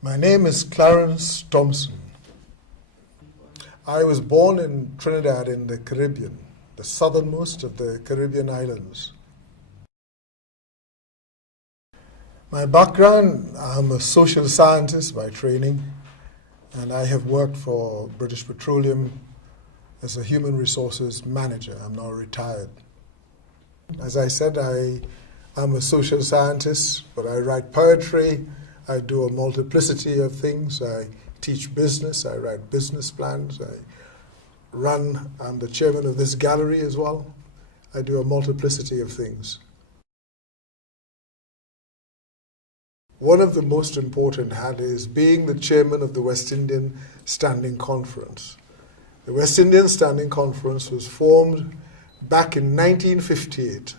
My name is Clarence Thompson. I was born in Trinidad in the Caribbean, the southernmost of the Caribbean islands. My background, I'm a social scientist by training, and I have worked for British Petroleum as a human resources manager. I'm now retired. As I said, I'm a social scientist, but I write poetry, I do a multiplicity of things. I teach business, I write business plans, I'm the chairman of this gallery as well. I do a multiplicity of things. One of the most important is being the chairman of the West Indian Standing Conference. The West Indian Standing Conference was formed back in 1958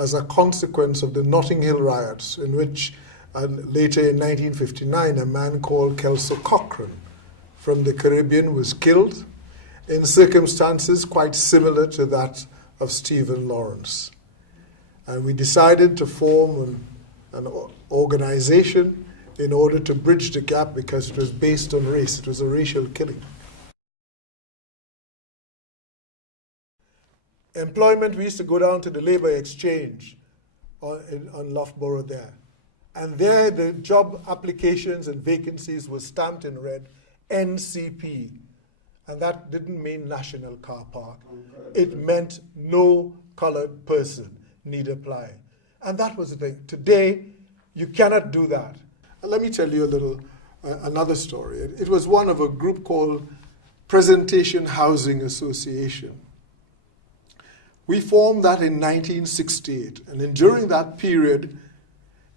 as a consequence of the Notting Hill riots, in which later in 1959 a man called Kelso Cochrane from the Caribbean was killed in circumstances quite similar to that of Stephen Lawrence. And we decided to form an organization in order to bridge the gap because it was based on race. It was a racial killing. Employment, we used to go down to the labor exchange on Loughborough there. And there the job applications and vacancies were stamped in red, NCP. And that didn't mean National Car Park. It meant no colored person need apply. And that was the thing. Today, you cannot do that. Let me tell you another story. It was one of a group called Presentation Housing Association. We formed that in 1968. And during that period,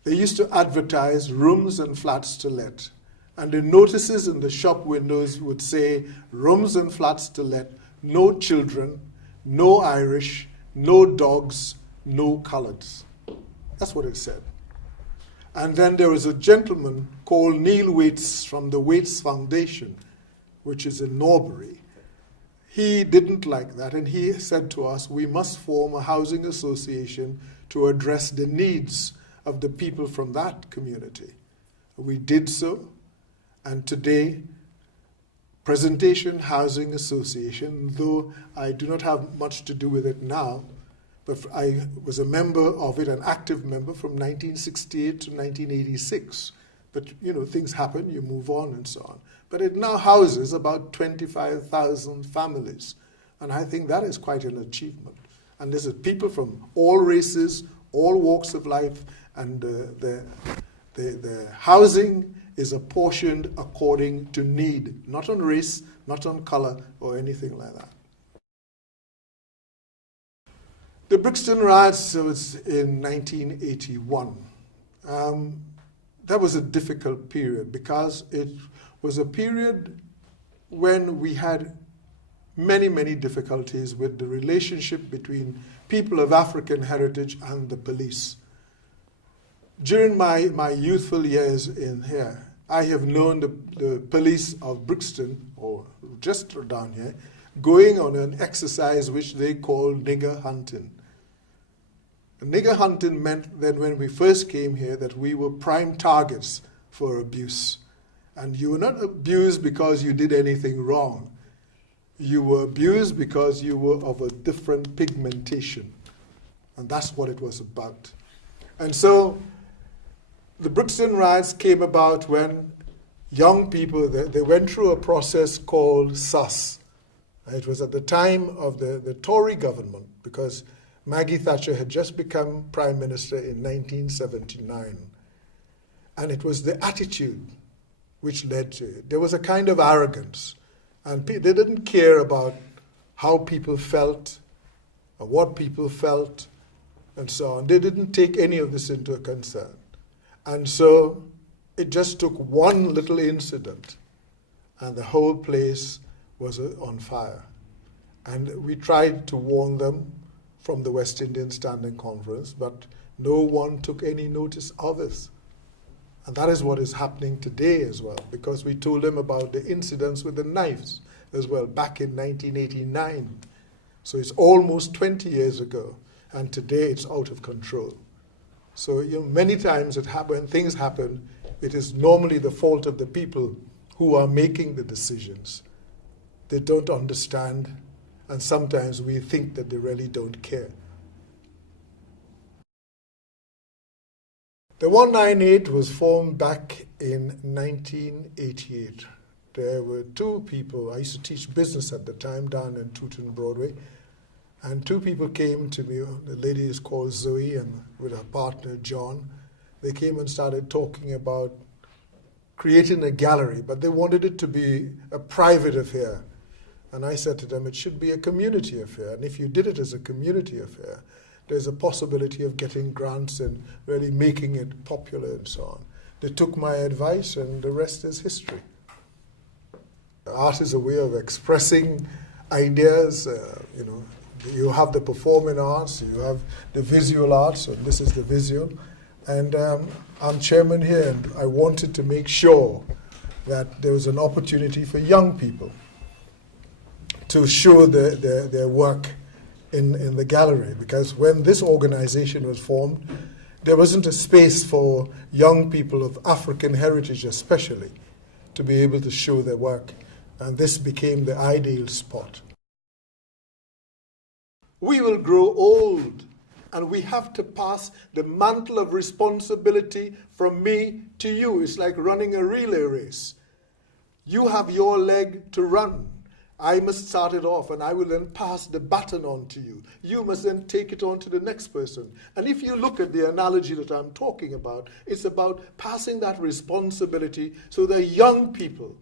they used to advertise rooms and flats to let. And the notices in the shop windows would say, rooms and flats to let, no children, no Irish, no dogs, no coloreds. That's what it said. And then there was a gentleman called Neil Waits from the Waits Foundation, which is in Norbury. He didn't like that, and he said to us, we must form a housing association to address the needs of the people from that community. We did so, and today, Presentation Housing Association, though I do not have much to do with it now, but I was a member of it, an active member from 1968 to 1986. But, things happen, you move on and so on. But it now houses about 25,000 families. And I think that is quite an achievement. And there's people from all races, all walks of life, and the housing is apportioned according to need, not on race, not on color, or anything like that. The Brixton riots was in 1981. That was a difficult period because it was a period when we had many, many difficulties with the relationship between people of African heritage and the police. During my youthful years in here, I have known the police of Brixton, or just down here, going on an exercise which they call nigger hunting. Nigger hunting meant that when we first came here that we were prime targets for abuse. And you were not abused because you did anything wrong. You were abused because you were of a different pigmentation. And that's what it was about. And so the Brixton riots came about when young people, they went through a process called SAS. It was at the time of the Tory government, because Maggie Thatcher had just become Prime Minister in 1979. And it was the attitude which led to it. There was a kind of arrogance. And they didn't care about how people felt or what people felt and so on. They didn't take any of this into concern. And so it just took one little incident and the whole place was on fire. And we tried to warn them from the West Indian Standing Conference, but no one took any notice of us. And that is what is happening today as well, because we told them about the incidents with the knives as well back in 1989. So it's almost 20 years ago, and today it's out of control. So many times when things happen, it is normally the fault of the people who are making the decisions. They don't understand, and sometimes we think that they really don't care. The 198 was formed back in 1988. There were two people. I used to teach business at the time down in Tooten Broadway, and two people came to me. The lady is called Zoe, and with her partner John. They came and started talking about creating a gallery, but they wanted it to be a private affair. And I said to them, it should be a community affair. And if you did it as a community affair, there's a possibility of getting grants and really making it popular and so on. They took my advice, and the rest is history. Art is a way of expressing ideas. You have the performing arts, you have the visual arts, and this is the visual. And I'm chairman here, and I wanted to make sure that there was an opportunity for young people to show their work in the gallery, because when this organization was formed, there wasn't a space for young people of African heritage especially to be able to show their work, and this became the ideal spot. We will grow old, and we have to pass the mantle of responsibility from me to you. It's like running a relay race. You have your leg to run. I must start it off, and I will then pass the baton on to you. You must then take it on to the next person. And if you look at the analogy that I'm talking about, it's about passing that responsibility so that young people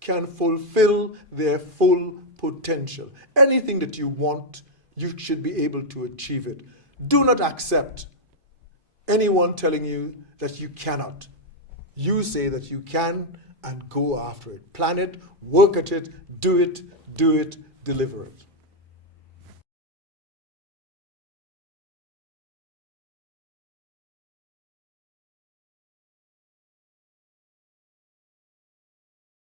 can fulfill their full potential. Anything that you want, you should be able to achieve it. Do not accept anyone telling you that you cannot. You say that you can and go after it. Plan it, work at it, do it, deliver it.